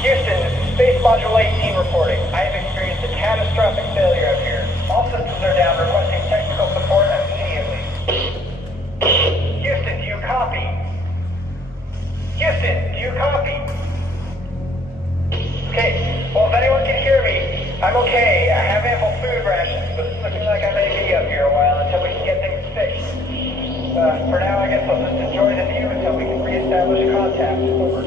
Houston, this is Space Module 18 reporting. I have experienced a catastrophic failure up here. All systems are down, requesting technical support immediately. Houston, do you copy? Houston, do you copy? Okay, well if anyone can hear me, I'm okay. I have ample food rations, but it's looking like I may be up here a while until we can get things fixed. For now, I guess I'll just enjoy the view until we can reestablish contact. Over.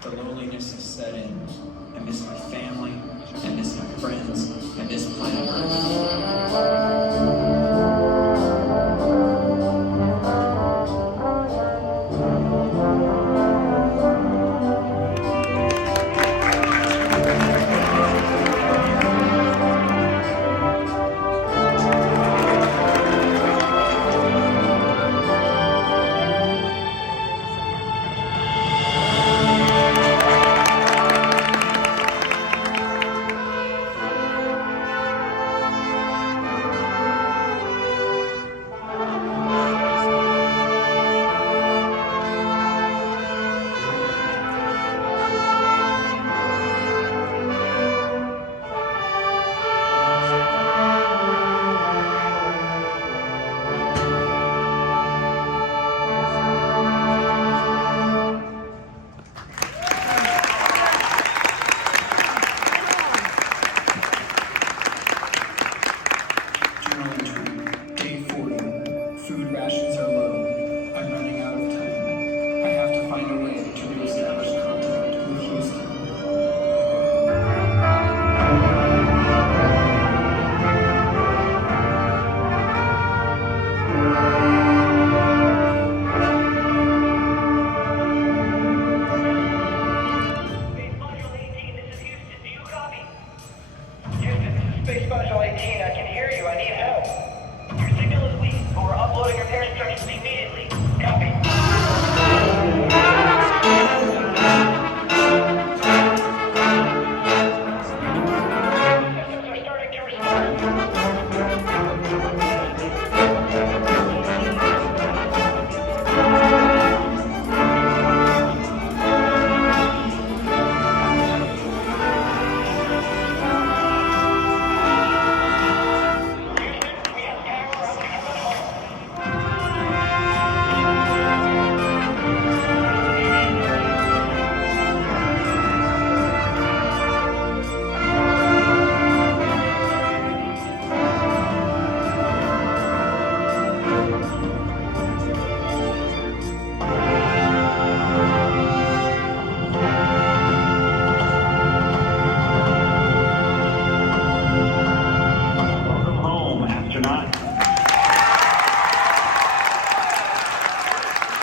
The loneliness has set in. I miss my family. I miss my friends. I miss planet Earth. Journal entry, day 40. Food rations are low.